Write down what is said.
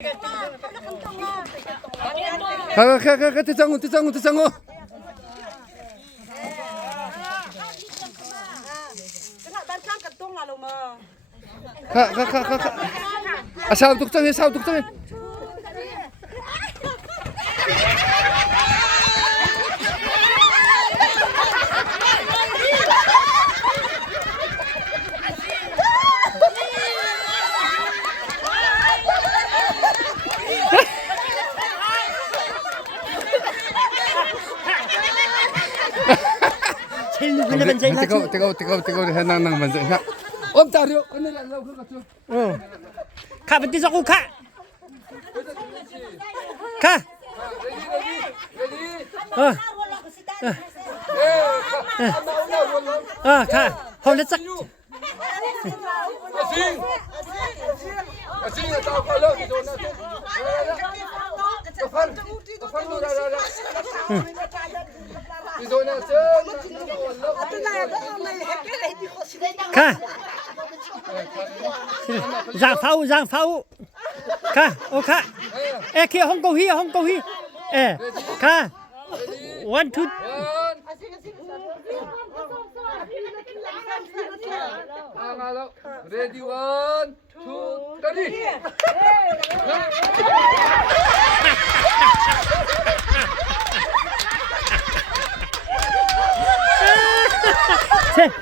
가, 뜨장어. 가. sao 독장해. 뜨거워. 해낭 만져. 엄따려. 오늘 안 나올 것 같죠? 가, bên trong 가. 가. 가. 홀레 짝. Asing tao pa lo dito na. Kafan mo ra. Dito na 가. Giang pháo. 가. 가. kia Hong Kong Huy. 가. 1 2 Ready 1 2 3. 셋.